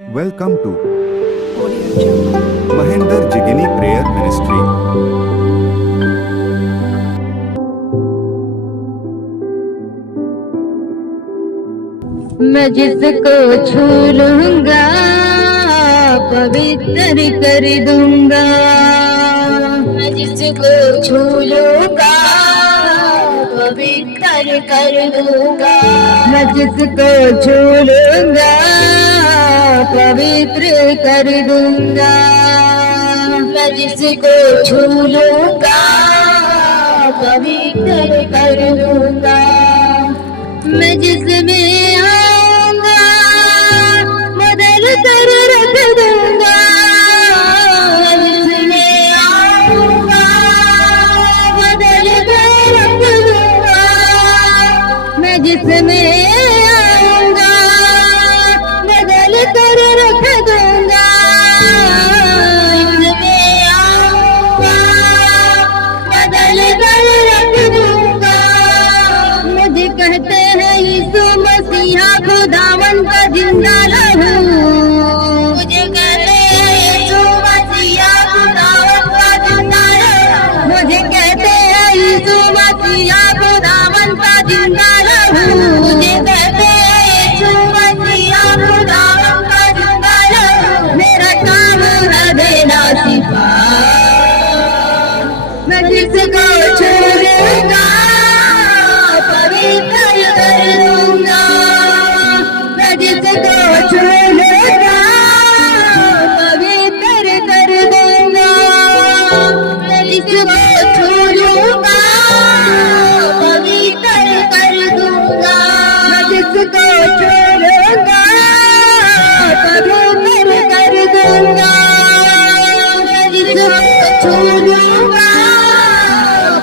Welcome to Mahinder Jigini Prayer Ministry. मैं जिसको छू लूंगा पवित्र कर दूंगा। मैं जिसको छू लूंगा पवित्र कर दूंगा। मैं जिसको छू लूंगा पवित्र कर दूंगा। मैं जिसको छू लूंगा पवित्र कर दूंगा। मैं जिसमें आऊंगा बदल कर रख दूंगा। जिसमें आऊंगा बदल कर रख दूंगा। मैं जिसमें आऊंगा बदल कर रख दूंगा। जिसमें आऊंगा बदल कर रख दूंगा। मुझे कहते हैं यीशु मसीहा खुदावन का जिंदा लहू। मुझे कहते हैं यीशु मसीहा खुदावन का जिंदा लहू। मुझे कहते हैं यीशु मसीहा खुदावन का जिंदा लहू। मुझे कहते हैं यीशु मसीहा खुदावन का जिंदा लहू। मेरा काम है देना सिफा। मैं जिसको छू लूंगा पवित्र कर दूंगा। मैं जिसको छू लूंगा पवित्र कर दूंगा। मैं जिसको छू लूंगा पवित्र कर दूंगा। मैं जिसको छू लूंगा पवित्र कर दूंगा। मैं जिसको छू लूंगा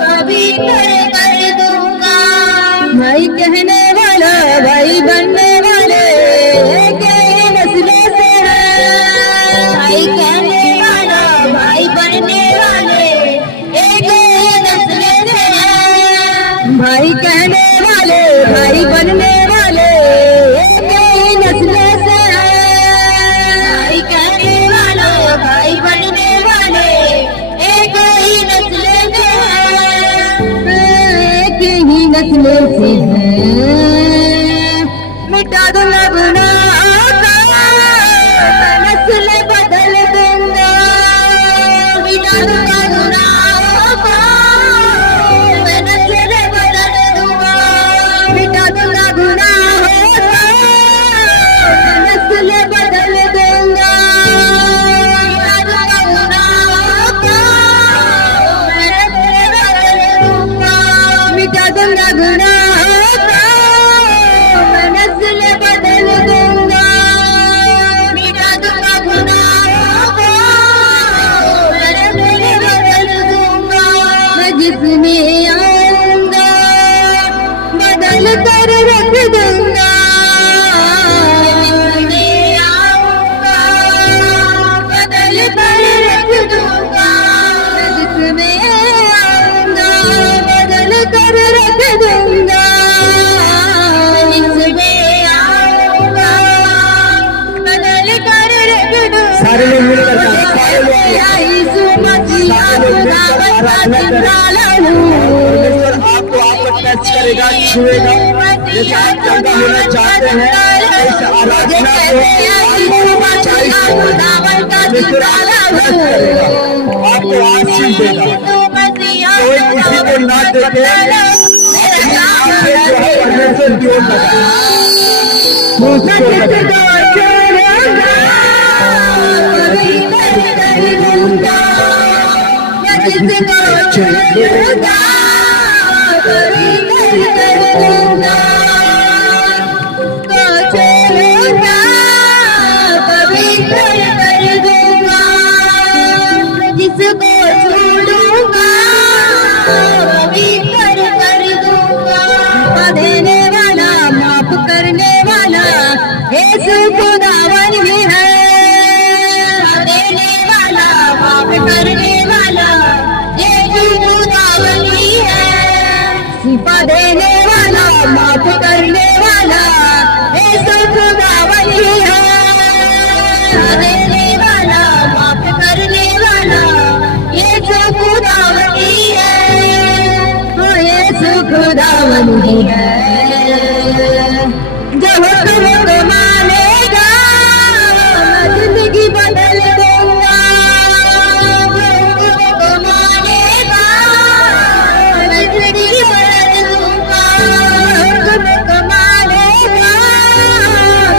पवित्र कर दूंगा। भाई कहने वाला भाई बनने वाले के नस्लों से है। भाई कहने वाला भाई बनने वाले एक नस्ल से है। भाई कहने वाले भाई बनने वाले एक नस्ल से है। भाई कहने वाला भाई बनने वाले एक ही नस्ल से है। एक ही नस्ल से है। मिटा दूंगा गुनाह का नस्ल बदल दूंगा। मिटा दूंगा गुनाह का मैं नस्ल बदल दूंगा। मिटा दूंगा गुनाह का नस्ल बदल दूंगा। मिटा दूंगा गुनाह का मैं नस्ल बदल दूंगा। मिटा दूंगा गुनाह का मैं नस्ल बदल दूंगा। मिटा दूंगा गुनाह का मैं नस्ल बदल दूंगा। मैं जिसमें आऊंगा बदल कर रख दूंगा। जिसमें आऊंगा बदल कर रख दूंगा। मैं जिसमें आऊंगा बदल कर रख दूंगा। जिसमें आऊंगा बदल कर रख दूंगा। सारे लोग मिलकर यीशु मसीहा खुदावन का जिंदा लहू। आपको आपको टच करेगा, छुएगा। जैसे आप चंगा होना चाहते हैं इस आराधना को आपको आशीष देगा। कोई किसी को ना देखे परमेश्वर की ओर जिसको छू लूंगा पवित्र कर दूंगा। देने वाला माफ करने वाला यीशु खुदा बना देने वाला, माफ करने वाला, ये खुदावंदी है, हाँ ये खुदावंदी है। जो हुक्म मानेगा मैं जिंदगी बदल दूंगा, हुक्म मानेगा मैं जिंदगी बदल दूंगा, हुक्म मानेगा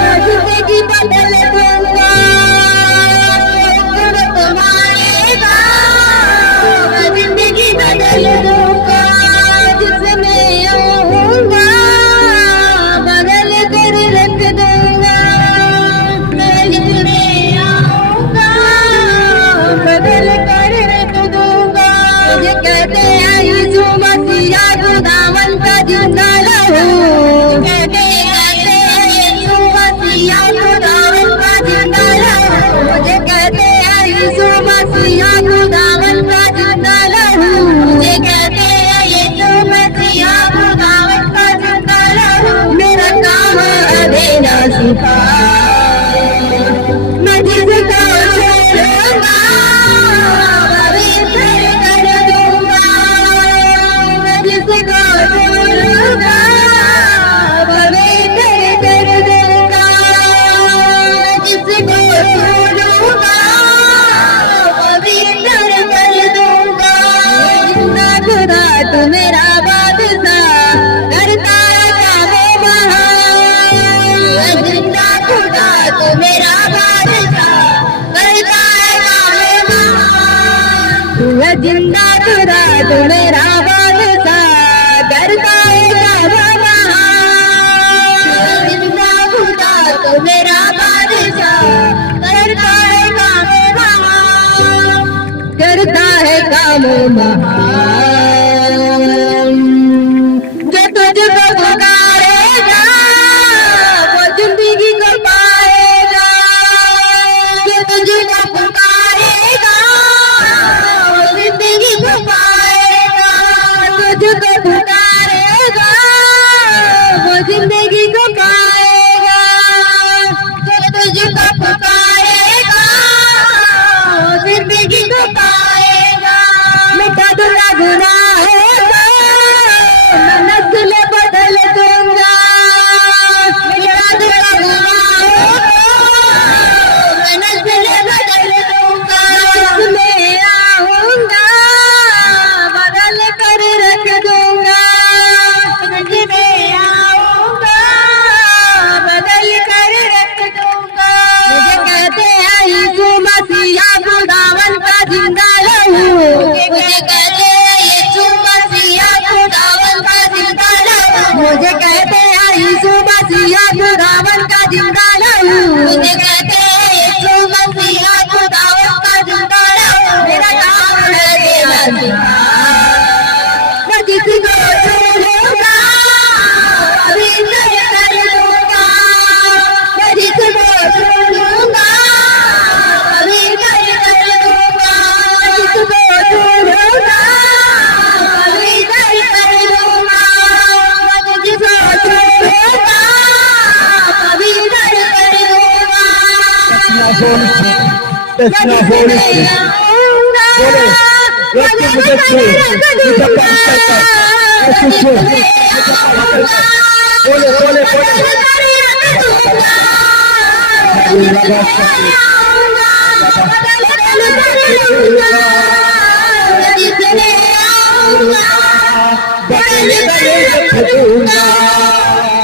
मैं जिंदगी बदल दूंगा, हुक्म मानेगा मैं जिंदगी बदल दूंगा, जिसमें आऊंगा बदल कर रख दूंगा, मैं जिसमें आऊंगा बदल कर रख दूंगा। मुझे कहते हैं यीशु मसीहा खुदावन का जिंदा लहू, कहते हैं यीशु मसीहा खुदावन का जिंदा लहू, मुझे कहते हैं यीशु मसीहा खुदावन का जिंदा लहू, मुझे कहते हैं यीशु मसीहा खुदावन का जिंदा लहू। मेरा काम है देना सिखा, मैं जिसका छोड़ूंगा पवित्र कर दूंगा, मैं जिसका छोड़ूंगा पवित्र कर दूंगा, मैं जिसको छोड़ूंगा पवित्र कर दूंगा। जिंदा खुदा तू मेरा बादशाह, करता है काम महान, जिंदा खुदा तू मेरा बादशाह, करता है काम महान, तू है जिंदा खुदा तू मेरा बादशाह, करता है काम महान, जिंदा खुदा तू मेरा बादशाह, करता है काम महान, करता है काम महान। जो तुझको पुकारेगा वो जिंदगी को पाएगा, जो तुझको पुकारेगा वो जिंदगी को पाएगा, तुझको पुकारेगा वो जिंदगी को पाएगा, जो तुझको पुकारेगा वो जिंदगी को पाएगा। मिटा दूंगा गुनाहों को, मैं नस्ल बदल दूंगा, मिटा दूंगा गुनाहों को, मैं नस्ल बदल दूंगा, जिसमें आऊंगा बदल कर रख दूंगा, जिसमें आऊंगा बदल कर रख दूंगा। मुझे कहते हैं यीशु मसीहा खुदावन का जिंदा लहू, मुझे कहते हैं यीशु मसीहा खुदावन का जिंदा लहू, मुझे कहते हैं यीशु मसीहा खुदावन का जिंदा लहू, मुझे कहते हैं यीशु मसीहा खुदावन का जिंदा लहू। मेरा काम है देना सिखा, मैं जिसको छोड़ूंगा पवित्र कर दूंगा, मैं जिसको छोड़ूंगा पवित्र कर दूंगा, जिसको छोड़ूंगा पवित्र कर दूंगा, मैं जिसको छोड़ूंगा पवित्र कर दूंगा। That's not holy. बोले, व्यक्ति मुझे छू, मुझे पास करता, ऐसे छू, बोले बोले बोले, लगा सकते,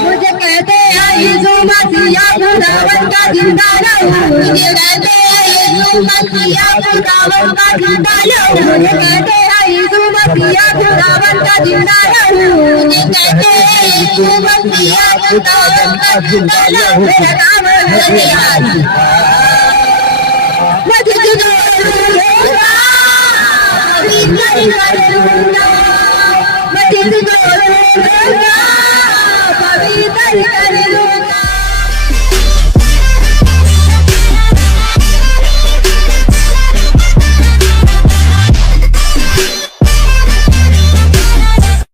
मुझे कहते हैं यीशु मसीहा खुदावन का जिंदा लहू, मुझे कहते हैं यीशु मसीहा खुदावन का जिंदा लहू, मुझे कहते हैं यीशु मसीहा खुदावन का जिंदा लहू, मुझे कहते हैं यीशु मसीहा खुदावन का जिंदा लहू। मेरा नाम है जिहादी, मैं जिसको छोड़ूंगा पवित्र कर दूंगा, मैं जिसको छोड़ूंगा